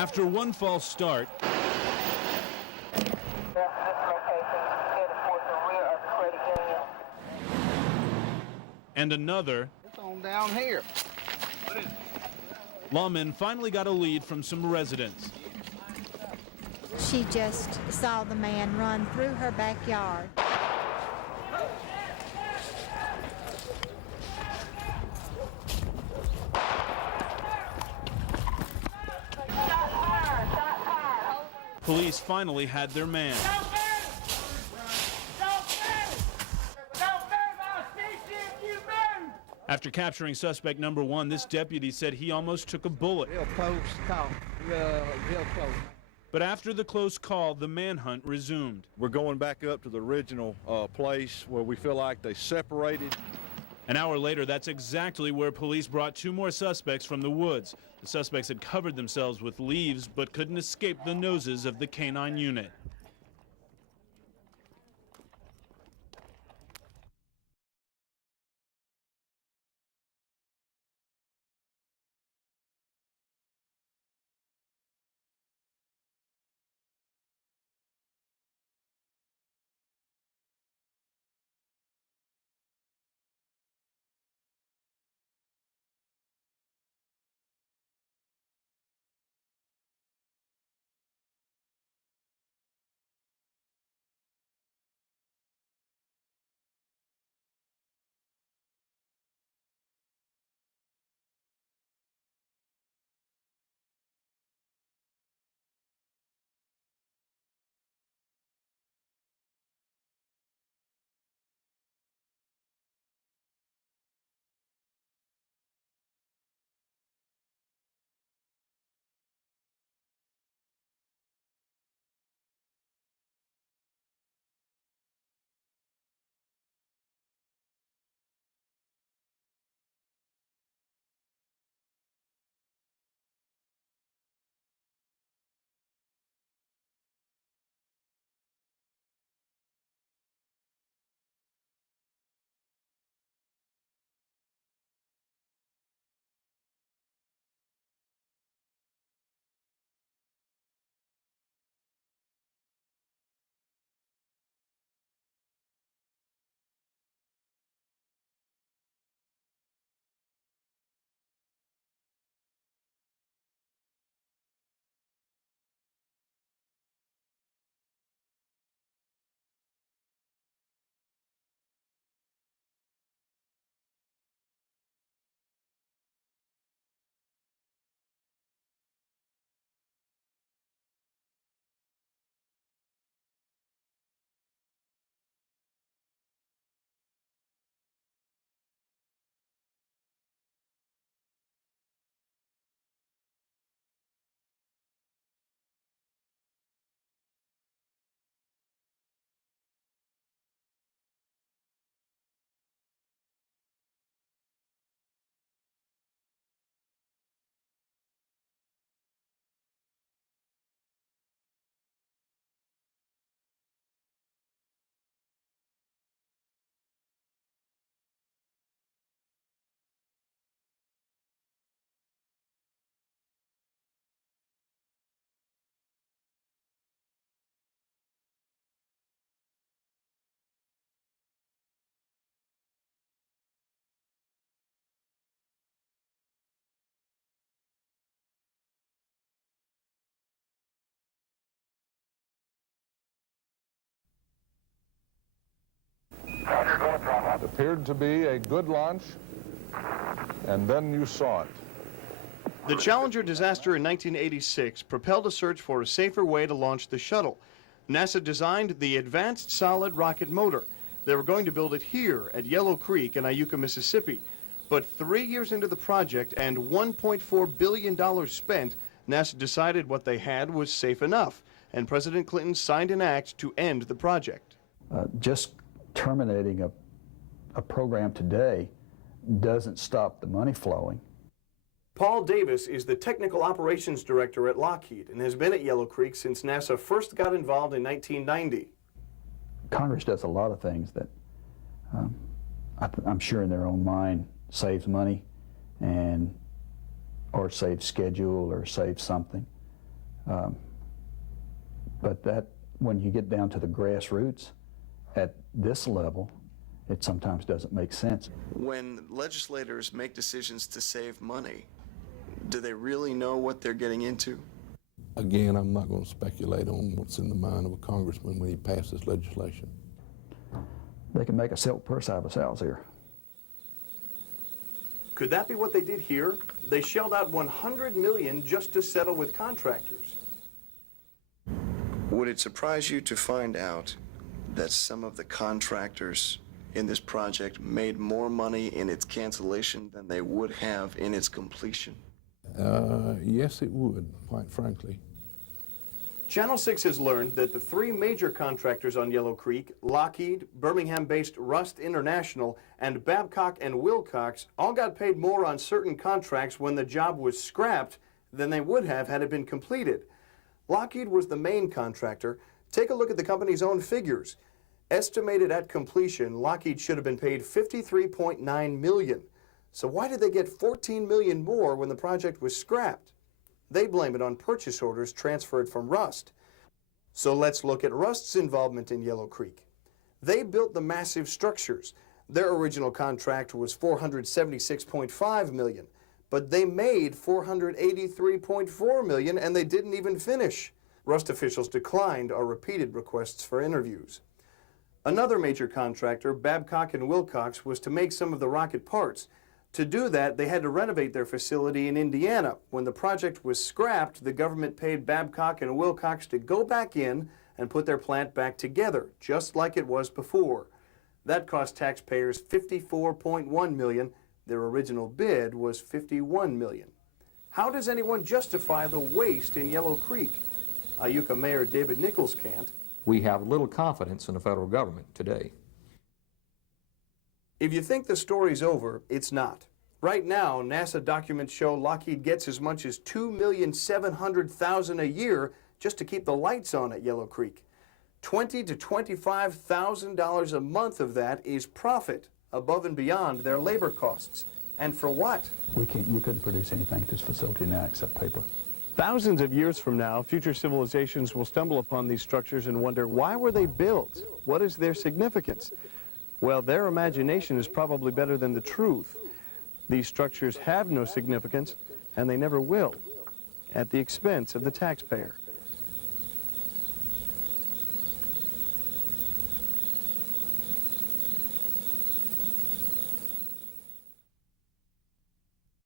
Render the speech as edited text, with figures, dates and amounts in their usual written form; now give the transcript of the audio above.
After one false start, and another, it's on down here. lawmen finally got a lead from some residents. She just saw the man run through her backyard. Police finally had their man. After capturing suspect number one, this deputy said he almost took a bullet. Real close call, real close. But after the close call, the manhunt resumed. We're going back up to the original place where we feel like they separated. An hour later, that's exactly where police brought two more suspects from the woods. The suspects had covered themselves with leaves but couldn't escape the noses of the canine unit. It appeared to be a good launch, and then you saw it. The Challenger disaster in 1986 propelled a search for a safer way to launch the shuttle. NASA designed the Advanced Solid Rocket Motor. They were going to build it here at Yellow Creek in Iuka, Mississippi. But 3 years into the project and $1.4 billion spent, NASA decided what they had was safe enough, and President Clinton signed an act to end the project. Just terminating a program today doesn't stop the money flowing. Paul Davis is the Technical Operations Director at Lockheed and has been at Yellow Creek since NASA first got involved in 1990. Congress does a lot of things that I'm sure in their own mind saves money or saves schedule or saves something. But that, when you get down to the grassroots at this level, it sometimes doesn't make sense. When legislators make decisions to save money, do they really know what they're getting into? Again, I'm not going to speculate on what's in the mind of a congressman when he passes legislation. They can make a silk purse out of a sow's ear. Could that be what they did here? They shelled out $100 million just to settle with contractors. Would it surprise you to find out that some of the contractors in this project made more money in its cancellation than they would have in its completion? Yes, it would, quite frankly. Channel 6 has learned that the three major contractors on Yellow Creek, Lockheed, Birmingham-based Rust International, and Babcock & Wilcox, all got paid more on certain contracts when the job was scrapped than they would have had it been completed. Lockheed was the main contractor. Take a look at the company's own figures. Estimated at completion, Lockheed should have been paid $53.9 million. So why did they get $14 million more when the project was scrapped? They blame it on purchase orders transferred from Rust. So let's look at Rust's involvement in Yellow Creek. They built the massive structures. Their original contract was $476.5 million, but they made $483.4 million and they didn't even finish. Rust officials declined our repeated requests for interviews. Another major contractor, Babcock & Wilcox, was to make some of the rocket parts. To do that, they had to renovate their facility in Indiana. When the project was scrapped, the government paid Babcock & Wilcox to go back in and put their plant back together, just like it was before. That cost taxpayers $54.1 million. Their original bid was $51 million. How does anyone justify the waste in Yellow Creek? Iuka Mayor David Nichols can't. We have little confidence in the federal government today. If you think the story's over, it's not. Right now, NASA documents show Lockheed gets as much as $2,700,000 a year just to keep the lights on at Yellow Creek. $20,000 to $25,000 a month of that is profit above and beyond their labor costs. And for what? You couldn't produce anything at this facility now except paper. Thousands of years from now, future civilizations will stumble upon these structures and wonder, why were they built? What is their significance? Well, their imagination is probably better than the truth. These structures have no significance, and they never will, at the expense of the taxpayer.